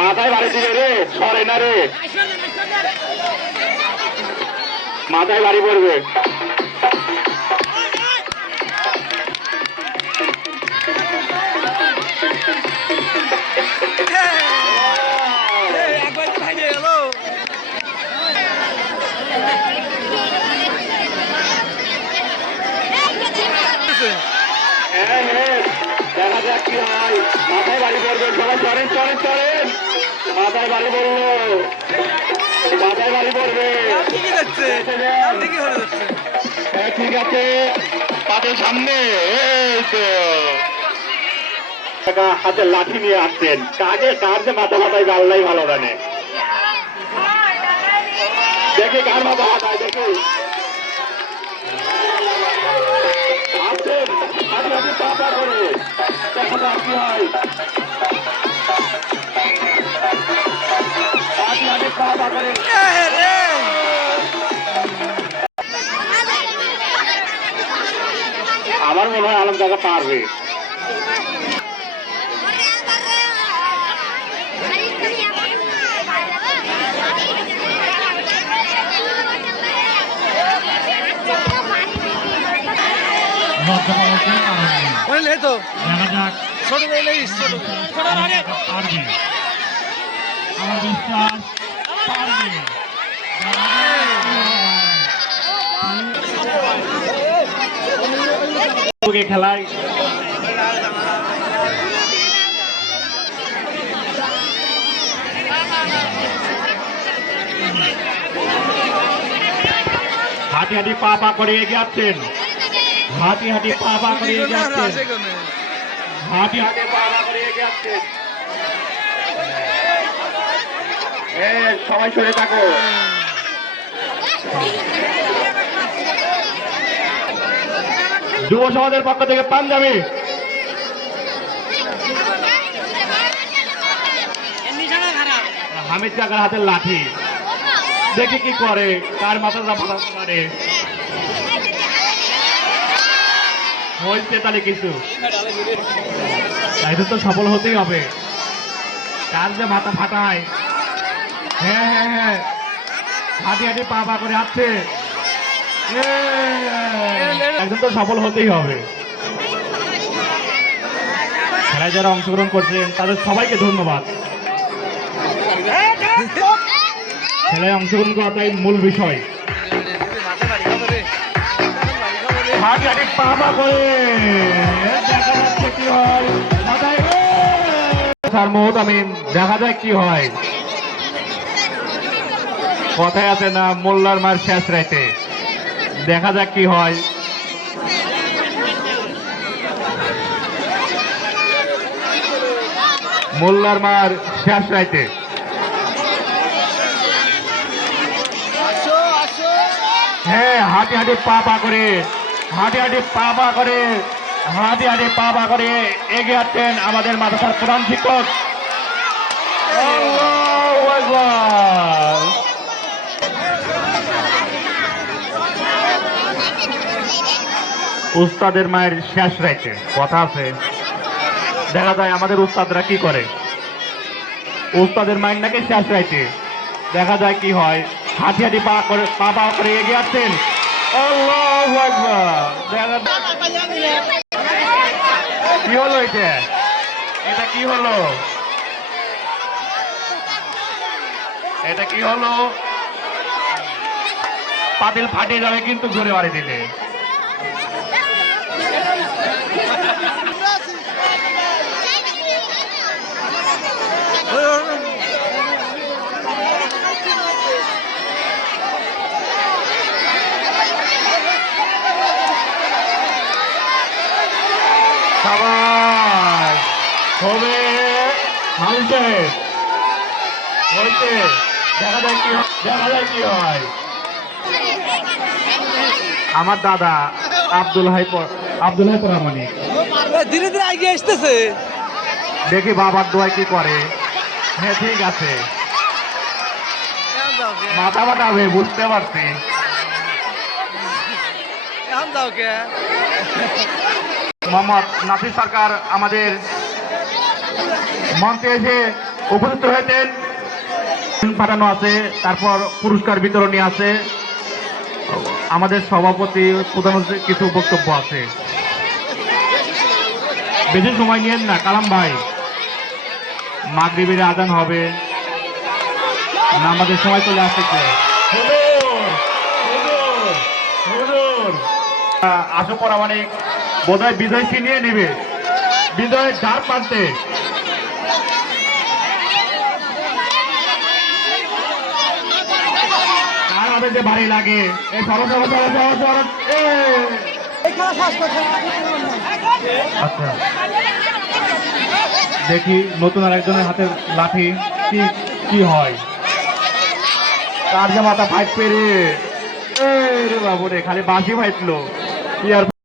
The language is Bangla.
মাথায় বাড়ি দিবে রে, সরে না রে, মাথায় বাড়ি পড়বে। দেখা যাক কি হয়, মাথায় বাড়ি পড়বে, সবাই চড়েন চড়েন চড়েন, মাথায় বাড়ি পড়লো, মাথায় বাড়ি পড়বে। ঠিক আছে, পাটের সামনে হাতে লাঠি নিয়ে আসছেন, কাকে কার যে মাথা মাথায় গাল্লাই ভালো জানে। দেখি কার মাথা মাথায়, দেখি আসছেন হাতে হাতে পা করে, দেখা যাক কি হয়। হাতে হাতে পা করে আমার মনে হয় আলম কাকা পারবে। আমার বিশ্বাস খেলায় হাঁটি হাঁটি পা পা করে এগিয়ে যাচ্ছেন, হাঁটি হাঁটি পা পা করে এগিয়ে যাচ্ছেন, হাঁটি হাঁটি পা পা করে এগিয়ে যাচ্ছেন। সবাই সরে থাকো। যুব সমাজের পক্ষ থেকে পাঞ্জাবি হামিদ কাকার হাতের লাঠি, দেখি কি করে, কার মাথাটা ফাটাতে পারে। হয়েছে তাহলে কিছু, তাই তো সফল হতেই হবে। কার যে মাথা ফাটায়, হ্যাঁ হ্যাঁ হ্যাঁ, হাঁটি হাঁটি পা পা করে আসছে, একজন তো সফল হতেই হবে। খেলায় যারা অংশগ্রহণ করছেন তাদের সবাইকে ধন্যবাদ। খেলায় অংশগ্রহণ করাটাই মূল বিষয়। হাঁটি হাঁটি পা পা করে দেখা যাচ্ছে কি হয়, স্যার মোহাম্মদ দেখা যায় কি হয়। কথায় আছে না, মোল্লার মার শেষ রাইতে, দেখা যাক কি হয়। মোল্লার মার শেষ রাইতে হ্যাঁ, হাঁটি হাঁটি পা পা করে, হাঁটি হাঁটি পা পা করে, হাঁটি হাঁটি পা পা করে এগিয়ে যাচ্ছেন আমাদের মাদ্রাসার প্রধান শিক্ষক। উস্তাদের মায়ের শেষ রাইতে কথা আছে, দেখা যায় আমাদের উস্তাদরা কি করে, উস্তাদের মায়ের নাকি শেষ রাইতে, দেখা যায় কি হয়। হাঁটি হাঁটি পা করে পা পা করে এগিয়ে যাচ্ছেন। আল্লাহু আকবার, কি হলো এটা, এটা কি হলো, এটা কি হলো, পাতিল ফাটে যাবে কিন্তু ঘুরে বাড়ি দিলে। হবে হাউসে হইতে, দেখা যায় কি, দেখা যায় কি হয়। আমার দাদা আব্দুল হাই প্রামাণিক ধীরে ধীরে এগিয়ে আসতেছে, দেখি বাবার দোয়ায় কি করে। হ্যাঁ ঠিক আছে, মাথা ফাটাবে বুঝতে পারছি। মোহাম্মদ নাসির সরকার আমাদের মঞ্চে এসে উপস্থিত হয়েছেন, পাঠানো আছে, তারপর পুরস্কার বিতরণী আছে, আমাদের সভাপতি প্রধান কিছু বক্তব্য আছে। বেশি সময় নিয়েন না কালাম ভাই, মাগরিবের আজান হবে, নামাজের সময় চলে আসছে। আসো পরামানিক বোধহয় বিজয় ছিনিয়ে নিবে, বিজয়ের ধার প্রান্তে। আর আমাদের যে ভারী লাগে এই সরো সরো সরো সরো সরো আচ্ছা, দেখি নতুন আর একজনের হাতের লাঠি কি কি হয়। তার যে মাথা ফাইট পেরে রে বাবু রে, খালি বাঁশি ফাইটলো কি আর